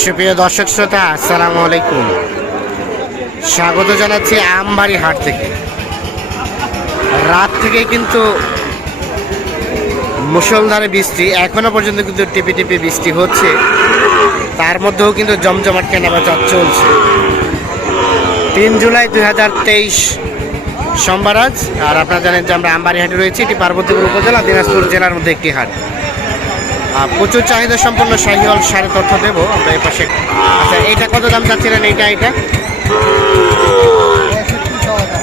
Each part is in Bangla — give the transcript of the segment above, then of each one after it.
সুপ্রিয় দর্শক শ্রোতা, আসসালামু আলাইকুম। স্বাগত জানাচ্ছি আমবাড়ি হাট থেকে। রাত থেকে কিন্তু মুসলধারে বৃষ্টি, এখনও পর্যন্ত কিন্তু টিপি টিপি বৃষ্টি হচ্ছে। তার মধ্যেও কিন্তু জমজমাট কেনাবেচা চলছে। তিন জুলাই দুই হাজার তেইশ সোমবার আজ, আর আপনারা জানেন যে আমরা আমবাড়ি হাটে রয়েছি, এটি পার্বতীপুর উপজেলা, দিনাজপুর জেলার মধ্যে একটি হাট। প্রচুর চাহিদা সম্পন্ন শাহিওয়াল সাড়ে তথ্য দেবো। আমরা এই পাশে আচ্ছা এইটা কত দাম চাচ্ছিলেন এইটা এইটা?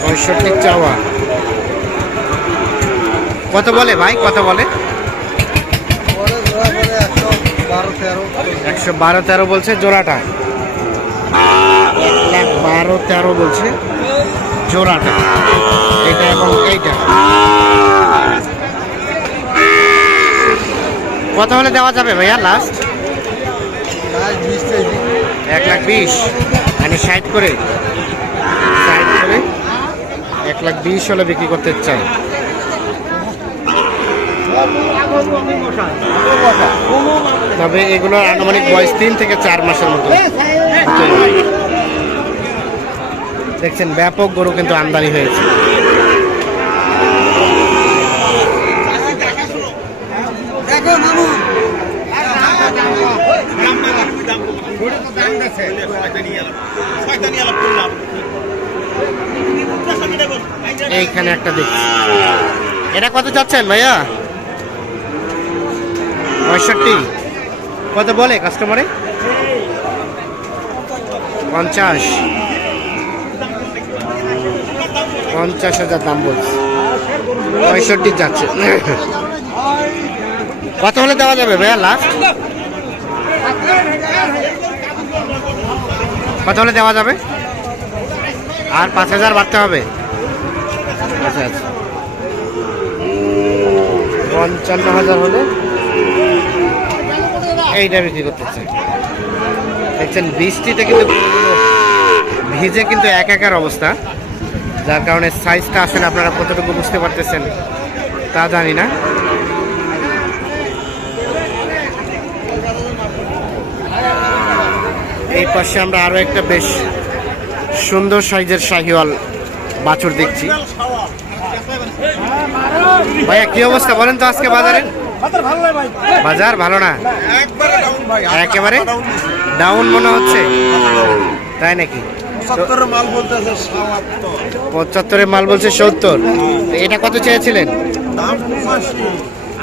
পঁয়ষট্টি চাওয়া। কত বলে ভাই, কত বলে? একশো বারো তেরো বলছে জোড়াটা। এক লাখ বারো তেরো বলছে জোড়াটা। এইটা এবং এইটা। কত হলে দেওয়া যাবে ভাইয়া লাস্ট এক লাখ বিশ। মানে ষাট করে। ষাট করে। এক লাখ বিশ হলে বিক্রি করতে চাই। তবে এগুলোর আনুমানিক বয়স তিন থেকে চার মাসের মতো। দেখছেন, ব্যাপক গরু কিন্তু আমদানি হয়েছে। এইখানে একটা দেখছি। এটা কত চাচ্ছেন ভাইয়া? পঁয়ষট্টি। কত বলে কাস্টমারে পঞ্চাশ। পঞ্চাশ হাজার দাম বলছে। পঁয়ষট্টি যাচ্ছে। কত হলে দেওয়া যাবে ভাইয়া লাস্ট কত হলে দেওয়া যাবে? আর পাঁচ হাজার বাড়তে হবে? আচ্ছা আচ্ছা। পঞ্চান্ন হাজার হলে এইটা বিক্রি করতে চাই দেখছেন, বৃষ্টিতে কিন্তু ভিজে কিন্তু এক একার অবস্থা। যার কারণে সাইজটা আসলে আপনারা কতটুকু বুঝতে পারতেছেন তা জানি না। এই পাশে আমরা আরও একটা বেশ সুন্দর সাইজের শাহিওয়াল বাছুর দেখছি। ভাইয়া কি অবস্থা বলেন তো আজকে বাজারে? বাজার ভালো না? একেবারে ডাউন মনে হচ্ছে? তাই নাকি? সত্তরের মাল পঁচাত্তরের মাল বলছে সত্তর। এটা কত চেয়েছিলেন?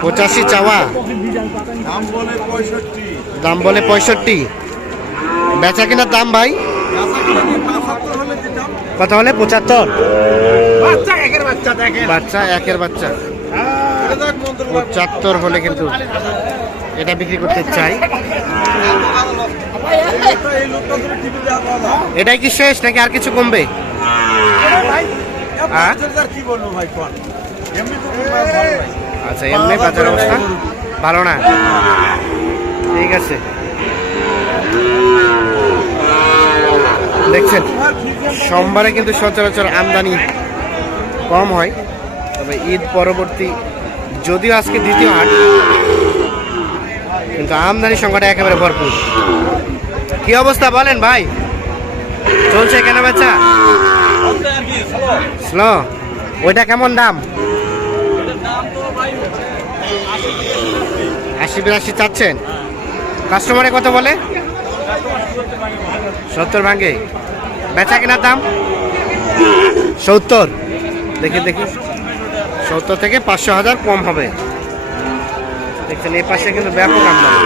পঁচাশি। চাওয়া? দাম বলে পঁয়ষট্টি। বেচা কিনার দাম ভাই? কত হলে পঁচাত্তর। বাচ্চা একের বাচ্চা। পঁচাত্তর হলে কিন্তু এটা বিক্রি করতে চাই। এটাই কি শেষ নাকি আর কিছু কমবে? হ্যাঁ? আচ্ছা এমনি বাজার অবস্থা ভালো না। ঠিক আছে। দেখছেন, সোমবারে কিন্তু সচরাচর আমদানি কম হয়, তবে ঈদ পরবর্তী, যদিও আজকে দ্বিতীয় হাট, কিন্তু আমদানি সংখ্যাটা একেবারে ভরপুর। কি অবস্থা বলেন ভাই? চলছে কেন বেচা? স্লো ওইটা কেমন দাম? আশি বিরাশি চাচ্ছেন। কাস্টমারে কত বলে? সত্তর ভাঙ্গে বেচা কেনার দাম? সত্তর। দেখি দেখি। সত্তর থেকে পাঁচশো হাজার কম হবে। দেখছেন, এই পাশে কিন্তু ব্যাপক আমদানি।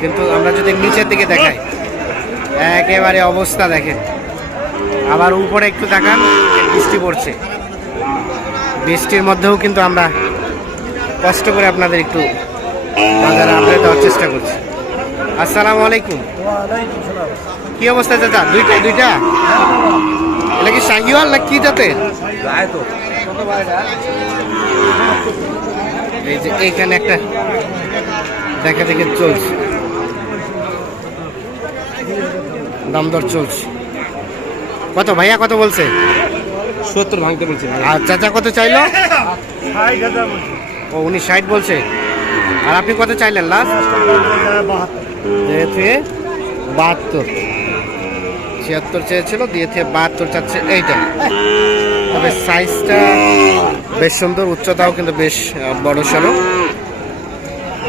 কিন্তু আমরা যদি নিচের দিকে দেখাই, একেবারে অবস্থা দেখেন। আবার উপরে একটু দেখান, বৃষ্টি পড়ছে। বৃষ্টির মধ্যেও কিন্তু আমরা কষ্ট করে আপনাদের একটু বাজারে আপডেট দেওয়ার চেষ্টা করছি। আসসালামু আলাইকুম। কি অবস্থা চাচা? দুইটা দুইটা? এটা কি শাহিওয়াল না কি জাতের এই যে এইখানে একটা দেখা দেখে চলছে। দাম দর চলছে। কত ভাইয়া কত বলছে? সত্তর ভাঙতে বলছি আর চাচা কত চাইলো? ও উনি ষাট বলছে? আর আপনি কত চাইলেন লাস্ট বাহাত্তর। ছিয়াত্তর চেয়েছিল দিয়েছে বাহাত্তর চাচ্ছে এইটা। তবে সাইজটা বেশ সুন্দর, উচ্চতাও কিন্তু বেশ বড় সড়ো।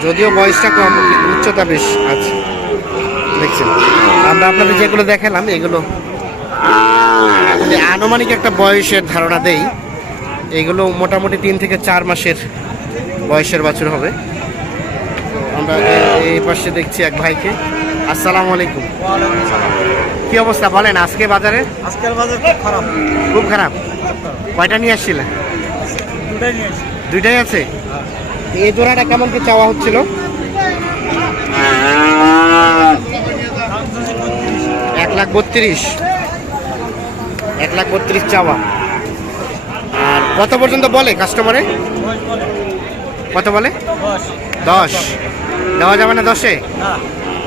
যদিও বয়সটা কম উচ্চতা বেশ আছে। দেখছেন? আমরা আপনাদের যেগুলো দেখালাম, এগুলো আনুমানিক একটা বয়সের ধারণা দেই। এগুলো মোটামুটি তিন থেকে চার মাসের বয়সের বাছুর হবে। আমরা এই পাশে দেখছি এক ভাইকে। আসসালামু আলাইকুম। কি অবস্থা বলেন আজকে বাজারে? আজকের বাজার খুব খারাপ। খুব খারাপ। কয়টা নিয়ে আসছিলেন? দুইটাই আছে? এই জোড়াটা কেমন কি চাওয়া হচ্ছিল? এক লাখ বত্রিশ। এক লাখ বত্রিশ চাওয়া। আর কত পর্যন্ত বলে কাস্টমারে কত বলে? দশ। দেওয়া যাবে না দশে?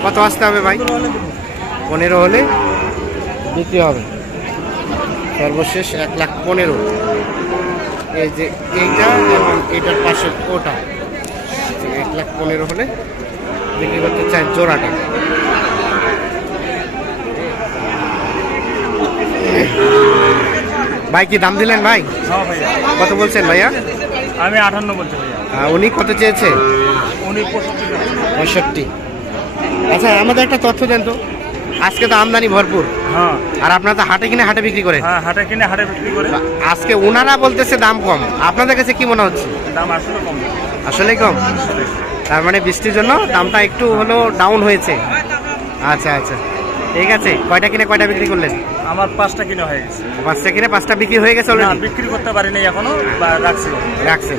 কত আসতে হবে ভাই? পনেরো হলে বিক্রি হবে। সর্বশেষ এক লাখ পনেরো। এই যে এইটা এবং এইটার পাশে ওটা। এক লাখ পনেরো হলে বিক্রি করতে চাই জোড়াটা। ভাই কি দাম দিলেন ভাই? কত বলছেন ভাইয়া? আমি আটান্ন বলছি ভাইয়া। উনি কত চেয়েছে? উনি পঁয়ষট্টি আচ্ছা আমাদের একটা তথ্য দেন তো আজকে তো আমদানি ভরপুর। হ্যাঁ। আর আপনারা তো হাটে কিনে হাটে বিক্রি করে হ্যাঁ হাটে কিনে হাটে বিক্রি করে আজকে ওনারা বলতেছে দাম কম। আপনাদের কাছে কি মনে হচ্ছে? দাম আসলে কম। আসলেই কম? তার মানে বৃষ্টির জন্য দামটা একটু হলো ডাউন হয়েছে। আচ্ছা আচ্ছা। ঠিক আছে কয়টা কিনে কয়টা বিক্রি করলেন? আমার পাঁচটা কিনে হয়ে গেছে। পাঁচটা কিনে পাঁচটা বিক্রি হয়ে গেছে না অলরেডি বিক্রি করতে পারি নাই এখনও বা রাখছি। রাখছেন।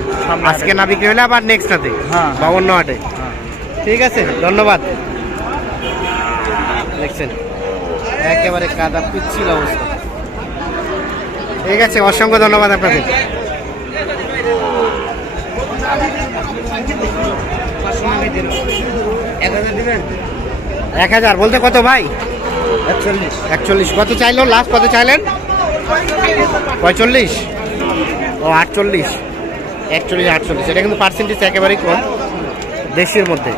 আজকে না বিক্রি হলে আবার নেক্সট হাতে হ্যাঁ। বা অন্য হাটে? হ্যাঁ ঠিক আছে ধন্যবাদ। দেখছেন একেবারে কাদা পিচ্ছিল অবস্থা। ঠিক আছে অসংখ্য ধন্যবাদ আপনাদের এক হাজার বলতে কত ভাই? একচল্লিশ। কত চাইলো লাস্ট কত চাইলেন? পঁয়তাল্লিশ ও, আটচল্লিশ। একচল্লিশ, আটচল্লিশ। এটা কিন্তু পার্সেন্টেজ একেবারেই কম। দেশের মধ্যে।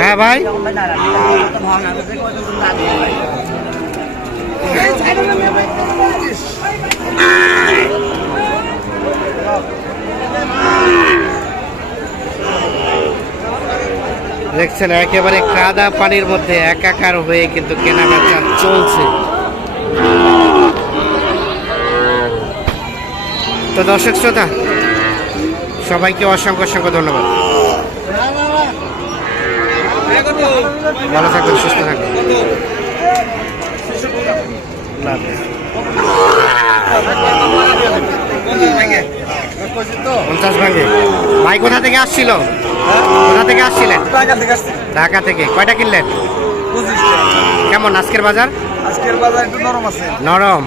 হ্যাঁ ভাই। দেখছেন, একেবারে কাদা পানির মধ্যে একাকার হয়ে কিন্তু কেনাবেচা চলছে। তো দর্শক শ্রোতা, সবাইকে অসংখ্য অসংখ্য ধন্যবাদ। ভালো থাকবেন সুস্থ থাকবেন পঞ্চাশ ভাঙে। ভাই কোথা থেকে আসছিল? কোথা থেকে আসছিলেন? ঢাকা থেকে কয়টা কিনলেন? কেমন আজকের বাজার? আজকের বাজার একটু নরম আছে। নরম।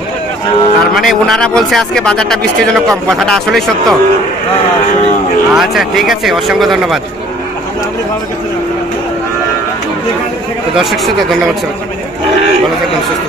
তার মানে ওনারা বলছে আজকে বাজারটা বৃষ্টির জন্য কম। কথাটা আসলেই সত্য। আচ্ছা ঠিক আছে। অসংখ্য ধন্যবাদ। দর্শক শ্রোতা ধন্যবাদ স্যার ভালো থাকবেন সুস্থ